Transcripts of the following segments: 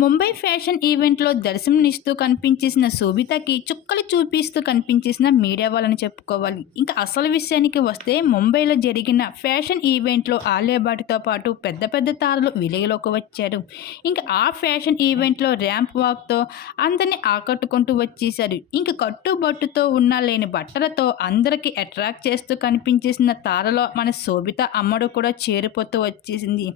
Mumbai fashion ఈవెంట్లో దర్శనమిస్తూ కనిపించేసిన శోభితకి చుక్కలు చూపిస్తూ కనిపించేసిన మీడియా వాళ్ళని చెప్పుకోవాలి. ఇంకా అసలు విషయానికి వస్తే ముంబైలో జరిగిన ఫ్యాషన్ ఈవెంట్లో ఆలియా భట్తో పాటు పెద్ద పెద్ద తారలు వెలుగులోకి వచ్చారు. ఇంకా ఆ ఫ్యాషన్ ఈవెంట్లో ర్యాంప్ వాక్తో అందరినీ ఆకట్టుకుంటూ వచ్చేసారు ఇంకా కట్టుబట్టుతో ఉన్న లేని బట్టలతో అందరికీ అట్రాక్ట్ చేస్తూ కనిపించేసిన తారలో మన శోభిత అమ్మడు కూడా చేరిపోతూ వచ్చేసింది.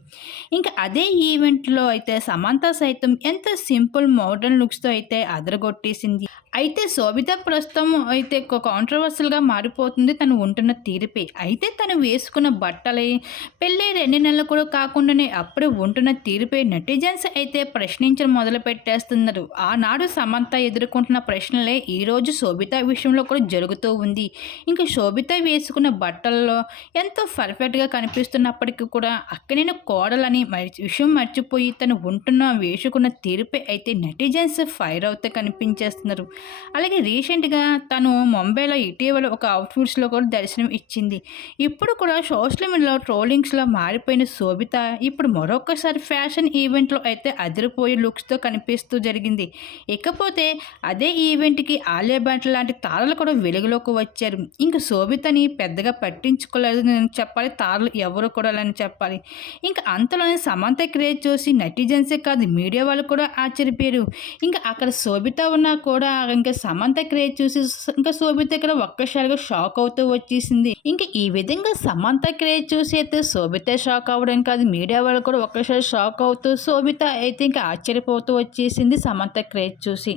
ఇంకా అదే ఈవెంట్లో అయితే సమంత సైతం ఎంత సింపుల్ మోడర్న్ లుక్స్తో అయితే అదరగొట్టేసింది. అయితే శోభిత ప్రస్తుతం అయితే ఒక కాంట్రవర్సల్గా మారిపోతుంది. తను ఉంటున్న తీరుపై. అయితే తను వేసుకున్న బట్టలే పెళ్ళి రెండు నెలలు కూడా కాకుండానే అప్పుడే ఉంటున్న తీరుపై నెటిజన్స్ అయితే ప్రశ్నించడం మొదలు పెట్టేస్తున్నారు ఆనాడు సమంత ఎదుర్కొంటున్న ప్రశ్నలే ఈరోజు శోభిత విషయంలో కూడా జరుగుతూ ఉంది. ఇంకా శోభిత వేసుకున్న బట్టల్లో ఎంతో పర్ఫెక్ట్గా కనిపిస్తున్నప్పటికీ కూడా అక్కడైన కోడలని మర్చి విషయం మర్చిపోయి తను ఉంటున్న వేసుకున్న తీరుపై అయితే నెటిజన్స్ ఫైర్ అవుతే కనిపించేస్తున్నారు. అలాగే రీసెంట్గా తను ముంబైలో ఇటీవల ఒక అవుట్ఫిట్స్లో కూడా దర్శనం ఇచ్చింది. ఇప్పుడు కూడా సోషల్ మీడియాలో ట్రోలింగ్స్లో మారిపోయిన శోభిత ఇప్పుడు మరొకసారి ఫ్యాషన్ ఈవెంట్లో అయితే అదిరిపోయే లుక్స్తో కనిపిస్తూ జరిగింది. ఇకపోతే అదే ఈవెంట్కి ఆలియా భట్ లాంటి తారలు కూడా వెలుగులోకి వచ్చారు. ఇంక శోభితని పెద్దగా పట్టించుకోలేదు చెప్పాలి తారలు ఎవరు కూడా అని చెప్పాలి. ఇంకా అంతలోనే సమంత క్రియేట్ చూసి నటిజన్సే కాదు మీడియా వాళ్ళు కూడా ఆశ్చర్యపోయారు. ఇంకా అక్కడ శోభిత ఉన్నా కూడా ఇంకా సమంత క్రేజ్ చూసి ఇంకా శోభిత ఇక్కడ ఒక్కసారిగా షాక్ అవుతూ వచ్చేసింది. ఇంకా ఈ విధంగా సమంత క్రేజ్ చూసి అయితే శోభిత షాక్ అవ్వడం కాదు మీడియా వాళ్ళు కూడా ఒక్కసారి షాక్ అవుతూ శోభిత అయితే ఇంకా ఆశ్చర్యపోతూ వచ్చేసింది సమంత క్రేజ్ చూసి.